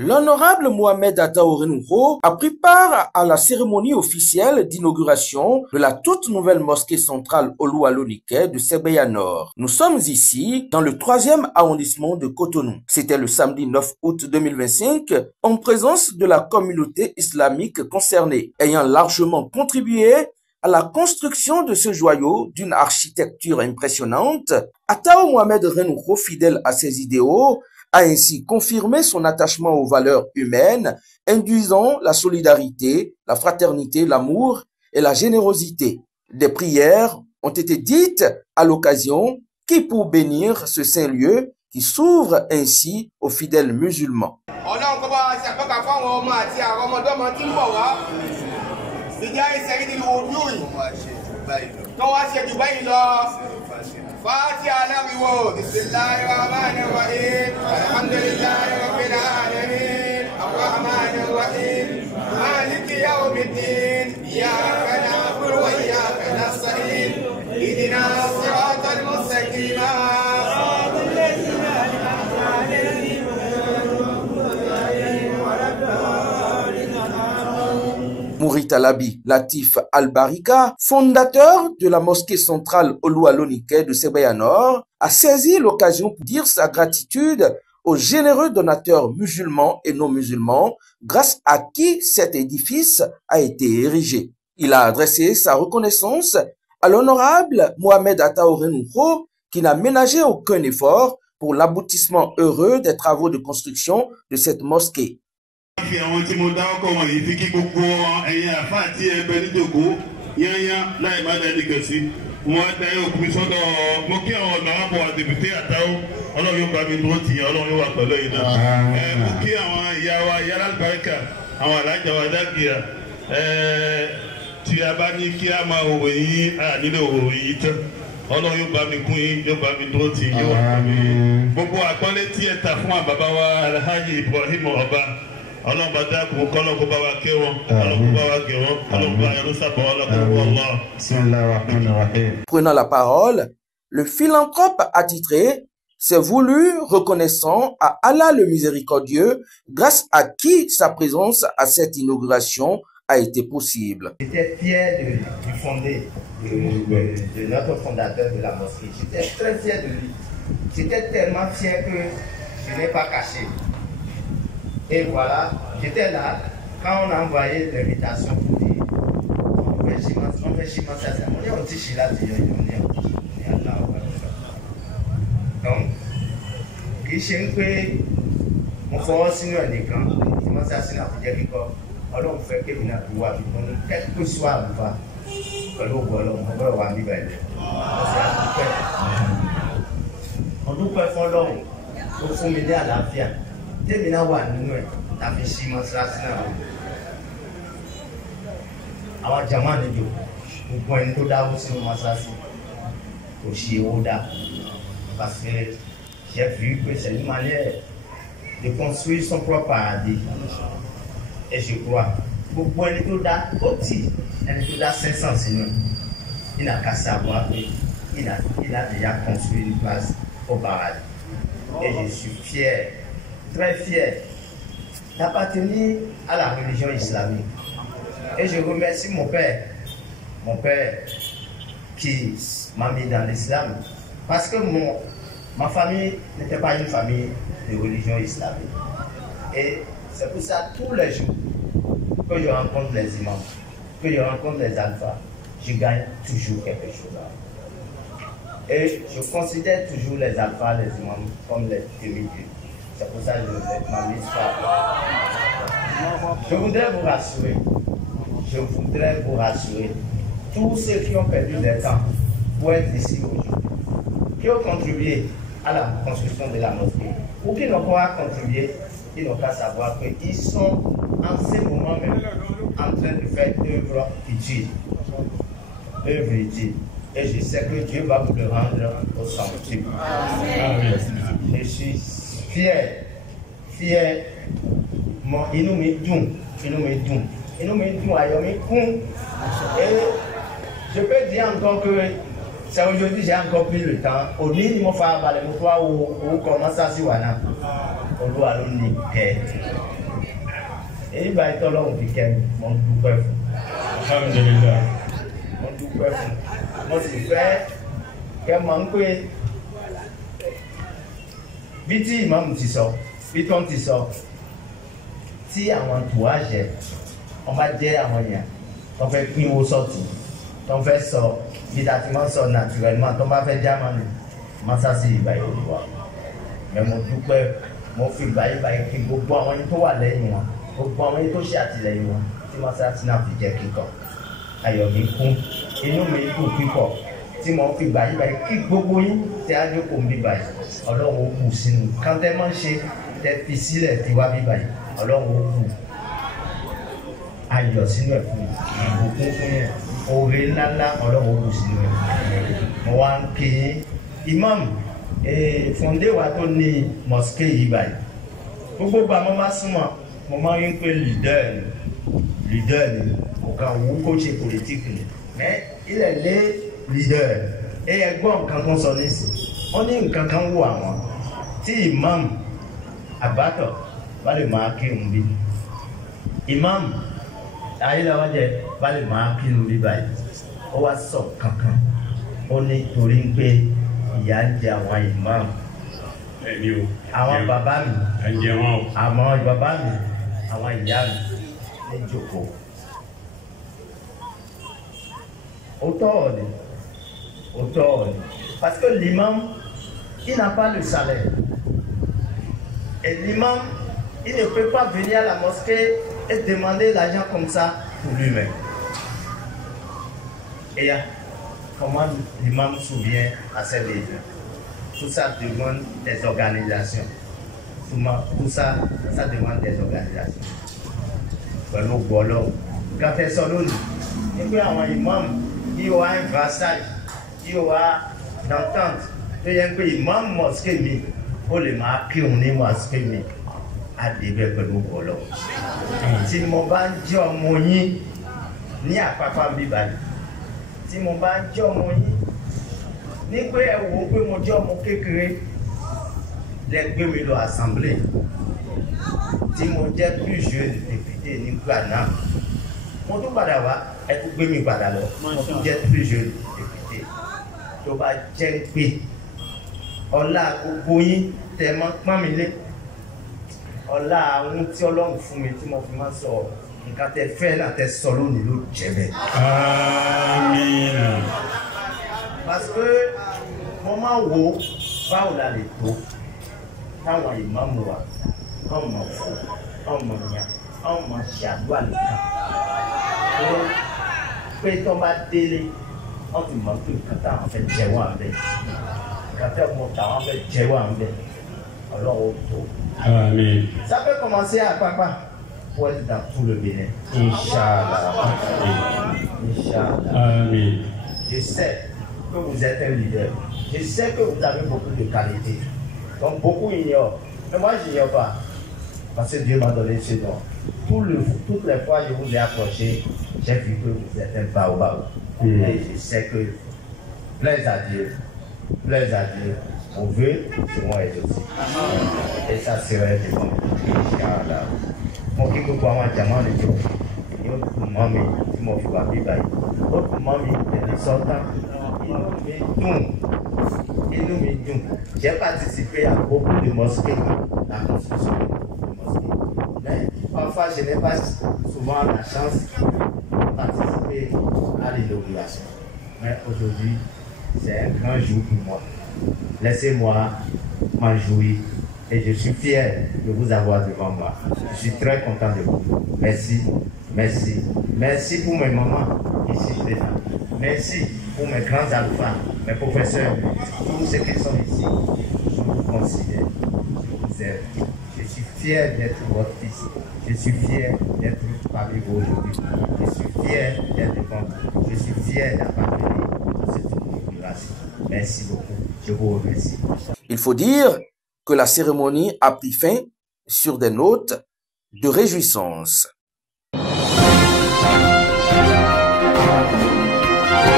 L'honorable Mohamed Attaouré Nouro a pris part à la cérémonie officielle d'inauguration de la toute nouvelle mosquée centrale Oluwalonike de Segbeya Nord. Nous sommes ici dans le 3e arrondissement de Cotonou. C'était le samedi 9 août 2025 en présence de la communauté islamique concernée, ayant largement contribué à la construction de ce joyau d'une architecture impressionnante. Attaouré Mohamed Nouro, fidèle à ses idéaux, a ainsi confirmé son attachement aux valeurs humaines, induisant la solidarité, la fraternité, l'amour et la générosité. Des prières ont été dites à l'occasion qui pour bénir ce saint lieu qui s'ouvre ainsi aux fidèles musulmans. فاتحة نبيو بسم الله الرحمن الرحيم الحمد لله رب العالمين الرحمن الرحيم مالك يوم الدين إياك نعبد وإياك نستعين اهدنا الصراط المستقيم صراط الذين أنعمت عليهم Mourit Alabi Latif Al-Barika, fondateur de la mosquée centrale Oluwalonike de Segbeya Nord, a saisi l'occasion pour dire sa gratitude aux généreux donateurs musulmans et non musulmans, grâce à qui cet édifice a été érigé. Il a adressé sa reconnaissance à l'honorable Mohamed Attaouré Nouro, qui n'a ménagé aucun effort pour l'aboutissement heureux des travaux de construction de cette mosquée. Fi àwọn tí mo dá ọkọ wọn yìí fi kí gbogbo ẹ̀yin àfáà tí ẹ bẹ níjòkó yányán láì má dání gẹ̀ẹ́sì wọn dá yóò kú sọ́dọ̀ mo kí àwọn ọ̀nà àbọ̀ àdèbùté àtàwọn ọlọ́run yóò bá mi dúró tì yín ọlọ́run yóò wà pẹ̀lú ẹ̀yin náà mo kí àwọn ìyá wa yàrá àlùbáríkà àwọn alájà wa dágìá tí a bá ní kí a máa òwò yín nílé òwò yín tán ọlọ́run yóò bá mi kún yín yóò bá mi dúró tì yín yóò wà pẹ̀lú yín gbogbo àpọ́nlé tí ẹ ta fún àbàbá wa Alhaji Ibrahim Ọba. Prenant la parole, le philanthrope attitré s'est voulu reconnaissant à Allah le miséricordieux, grâce à qui sa présence à cette inauguration a été possible. J'étais fier du fondé, de notre fondateur de la mosquée. J'étais très fier de lui. J'étais tellement fier que je n'ai pas caché. Et voilà, j'étais là quand on a envoyé l'invitation pour dire on fait chiment ça, on est au Tichi là, on est là. Donc, il y a un peu, on fait aussi un écran, comment ça c'est la filière qui comme, alors on fait que nous avons pouvoir, quel que soit le va, on va voir les belles. On nous peut faire l'homme, on faut m'aider à la vie. Terminar o ano, tá vestindo as raças na rua. Awa jamana jo, o point to da você no massacre, o chioda, parce que j'ai vu que c'est une manière de construire son propre paradis. Et je crois, au point to da, aussi, elle to da 500 sinon, il n'a qu'à savoir qu'il a déjà construit une place au paradis. Et je suis fier. Très fier d'appartenir à la religion islamique. Et je remercie mon père qui m'a mis dans l'islam. Parce que ma famille n'était pas une famille de religion islamique. Et c'est pour ça tous les jours que je rencontre les imams, que je rencontre les alphas, je gagne toujours quelque chose. Et je considère toujours les alphas, les imams comme les demi-dieux. C'est pour ça que je ma mise Je voudrais vous rassurer, tous ceux qui ont perdu leur temps pour être ici aujourd'hui, qui ont contribué à la construction de la mosquée, ou qui n'ont pas contribué, ils n'ont qu'à savoir qu'ils sont en ce moment même en train de faire œuvre utile. Et je sais que Dieu va vous le rendre au centuple. Je suis fier. Mon inú mi dùn ayọ̀ mi kún. Et je peux dire encore que c'est aujourd'hui j'ai encore pris le temps. Au lit, mon frère, au comment ça s'y va. Olúwa ló ní ìkẹ́. Èyí bá ìtọ́lọ́hùn fi kẹ́ mi, mo ń dúpẹ́ fún. Alhamdulillah. Mo dúpẹ́ fún. Mo sì fẹ́ kẹ́ mọ̀ ń pé bí tí ìmáàmù ti sọ, bí tó ń ti sọ, tí àwọn tòwáṣẹ wọ́n bá jẹ́ àwọn èèyàn tó fẹ́ pín owó sọ́ọ̀tì tó fẹ́ sọ bí ta ti máa ń sọ naturellement tó bá fẹ́ jámánì mọ́sáàsì ìgbà yìí wà. Ẹ mo dúpẹ́, mo fi ìgbà yìí kí gbogbo àwọn yìí tó wà lẹ́yìn wọn, gbogbo àwọn yìí tó ṣe àtìlẹ́yìn wọn tí mọ́sáàsì náà fi jẹ́ kíkọ́. Ayọ̀ mi kún, inú mi dùn pípọ̀ tí mo fi ìgbà yìí kí gbogbo yín tí a jókòó mi báyìí Ọlọ́run ó kù sínú kántẹ́ máa ń ṣe tẹ́ fi sílẹ̀ tí wá bí báyìí Ọlọ́run ó kù ayọ̀ sínú ẹ̀ fún ìbùkún fún yẹn oore ńláńlá Ọlọ́run ó kù sínú ẹ̀. Mo wá ń kí imam fúndé wa tó ní mosque yìí báyìí gbogbo gba mo máa súnmọ́ mo máa ń pè leader ni kò kàn wú kó ṣe politique ni mais ilẹ̀ lé leader ẹgbọ́n nǹkan kan sọ nísìn wọ́n ní nǹkan kan wò àwọn tí imam àbátọ̀ bá lè máa kírun bí imam ayélujára bá lè máa kírun bí báyìí ó wá sọ kankan ó ní torí pé ìyà ń jẹ àwọn imam àwọn bàbá mi àwọn bàbá mi àwọn ìyá mi ní jókòó ó tọ́ ni. Parce que l'imam, il n'a pas le salaire. Et l'imam, il ne peut pas venir à la mosquée et demander l'argent comme ça pour lui-même. Et comment l'imam souvient à ses livres? Tout ça demande des organisations. Tout ça, ça demande des organisations. Quand elles sont là, il y a un imam, il y aura un brassage. Il y aura d'entente. Il y a un peu imam mosquée mi, pour les marquer on est mosquée mi, à débattre pour nous voler. Si mon ban dit au moni, ni à papa bibali. Si mon ban dit au moni, ni quoi ou peut mon dit au mon kékeré, les deux mille assemblées. Si mon dit plus jeune député ni quoi non, mon tout badawa, et tout bimi badalo, mon tout dit plus jeune. Tó bá jẹ́ pé ọlá gbogbo yín tẹ́ máa pọ́n mi lé ọlá àwọn tí Ọlọ́run fún mi tí mo fi máa sọ nǹkan tẹ́ fẹ́ náà tẹ́ sọ lónìí ló jẹ́ bẹ́ẹ̀. Àmín. Parce que mo máa wo báwo la lè tó táwọn ìmáàmù wa ọmọ fún ọmọ yàn ọmọ ṣàdúrà nìkan pé tó bá délé. On te demande que quand on fait Djewa en fait, quand on fait Djewa en fait, alors on trouve. Amen. Ça peut commencer à papa pour être dans tout le Bénin. Inch'Allah. Inch'Allah. Amen. Je sais que vous êtes un leader. Je sais que vous avez beaucoup de qualités. Donc beaucoup ignorent. Mais moi je n'ignore pas. Parce que Dieu m'a donné ce don. Toutes les fois que je vous ai approché, j'ai vu que vous êtes un baobab. Et je sais que, plaise à Dieu, on veut, c'est moi et aussi. Et ça serait de bon. Inch'Allah. Mon qui peut voir un diamant de Dieu. Et autre mamie, qui m'a fait babi bail. Autre mamie, elle est sortant. Il nous met tout. J'ai participé à beaucoup de mosquées, la construction de mosquées. Mais parfois, je n'ai pas souvent la chance de participer à l'inauguration. Mais aujourd'hui, c'est un grand jour pour moi. Laissez-moi m'en jouir. Et je suis fier de vous avoir devant moi. Je suis très content de vous. Merci, merci. Merci pour mes mamans ici présents. Merci pour mes grands alphas, mes professeurs, tous ceux qui sont ici. Je vous considère, je vous aime. Je suis fier d'être votre fils. Je suis fier d'être parmi vous aujourd'hui. Je suis fier d'être devant vous. Je suis fier d'appartenir à cette inauguration. Merci beaucoup. Je vous remercie. Il faut dire que la cérémonie a pris fin sur des notes de réjouissance.